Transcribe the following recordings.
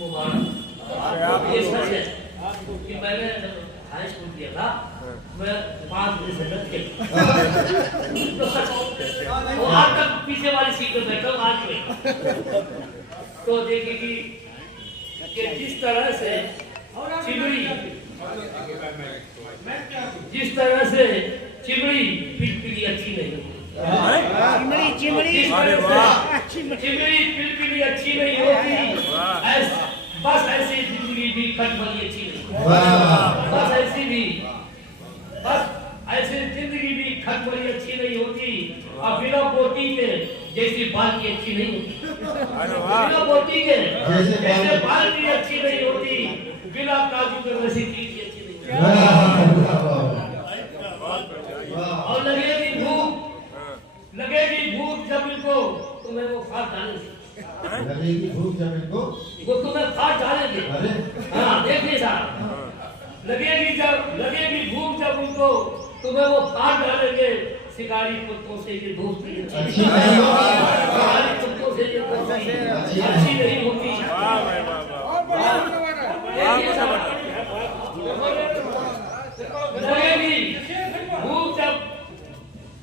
मुबारक। ये सच है कि मैंने हाई स्कूल किया था, मैं 5 बजे से लग गया तो सच वो आज तक पीछे वाली सीट पे बैठा हूँ आज में। तो देखिए कि जिस तरह से चिमड़ी पिलपिली अच्छी नहीं होती, चिमड़ी पिलपिली अच्छी नहीं होती, बस ऐसी जिंदगी भी खटमली अच्छी नहीं, बस ऐसी जिंदगी भी खटमली अच्छी नहीं होती, और बिना बोटी के जैसी बाल की अच्छी नहीं होती, बिना बोटी के जैसे बाल की अच्छी नहीं होती, बिना काजू के वैसी चीज की अच्छी नहीं होती। और लगेगी भूख जब इनको तुम्हें वो फाड़ डालेंगे, लगेगी भूख जब इनको वो तुम्हें फाड़ डालेंगे। हाँ देखिए साहब, लगेगी भूख जब उनको तुम्हें वो फाड़ डालेंगे। शिकारी कुत्तों से ये दोस्ती अच्छी शिकारी कुत्तों से ये दोस्ती अच्छी नहीं होती।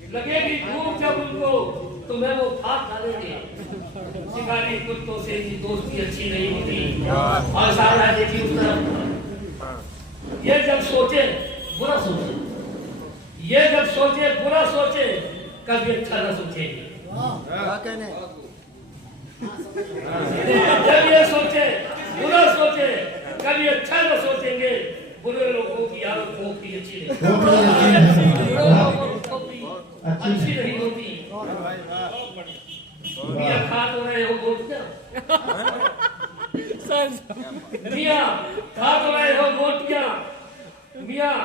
लगेगी भूख जब उनको तुम्हें वो फाड़ डालेंगे। शिकारी कुत्तों से ये दोस्ती अच्छी नहीं होती। और सारा देखिए उस तरफ, ये जब सोचे बुरा सोचे, कभी अच्छा न सोचेंगे। जब ये सोचे बुरा सोचे, कभी अच्छा न सोचेंगे। बुरे लोगों की आदत खोपड़ी अच्छी नहीं होती। मियाँ खा तो रहे हो गोटियाँ, मियाँ खा तो रहे हो गोटियाँ, मियाँ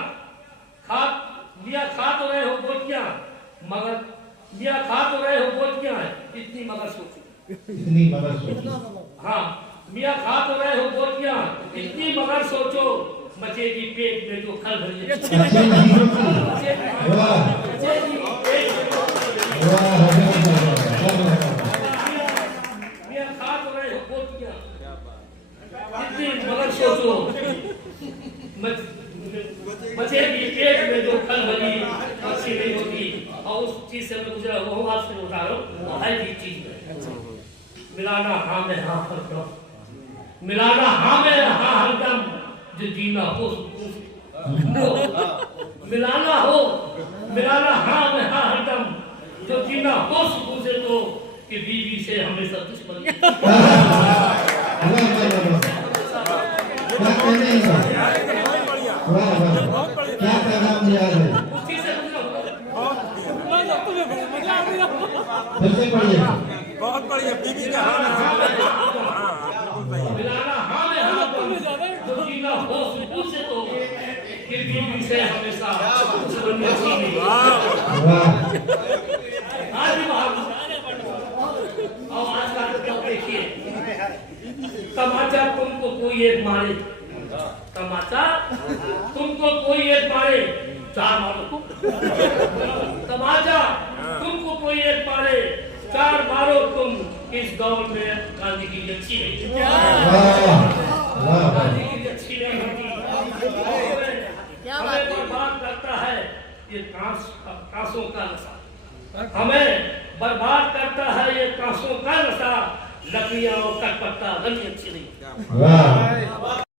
खा तो रहे हो गोटियाँ, मगर मियाँ खा तो रहे हो गोटियाँ, इतनी मगर सोचो। हाँ, मियाँ खा तो रहे हो गोटियाँ, इतनी मगर सोचो, बचेगी पेट में जो खल भरी है। मियाँ खा तो रहे हो गोटियाँ, इतनी मगर सोचो, बचेगी पेट में जो खल भरी अच्छी नहीं होती। और उस चीज से मैं गुजरा हुआ हूँ, आपसे बता रहा हूँ, हर चीज में मिलाना हाँ में हाँ हरदम, मिलाना हाँ में हाँ हरदम, जो जीना हो मिलाना हाँ में हाँ हरदम, जो जीना हो सुकून से, तो कि बीवी से हमेशा दुश्मन। क्या पैगाम दिया है? बहुत बढ़िया बीबी का मिलाना हाँ में हाँ जो जीना हो सुकून से, तो कि बीवी से हमेशा दुश्मन अच्छी नहीं। आज का देखिए, तमाचा तुमको कोई एक मारे, तमाचा तुमको कोई एक मारे, 4 मारो। तमाचा तुमको कोई एक मारे, 4 मारो तुम। इस दौर में गांधी की अच्छी नहीं, गांधी की अच्छी नहीं होती। हमें बर्बाद करता है ये कांसों का नशा, हमें बर्बाद करता है ये कांसों का नशा। लकड़ियां और कटपत्ता रंग अच्छी नहीं।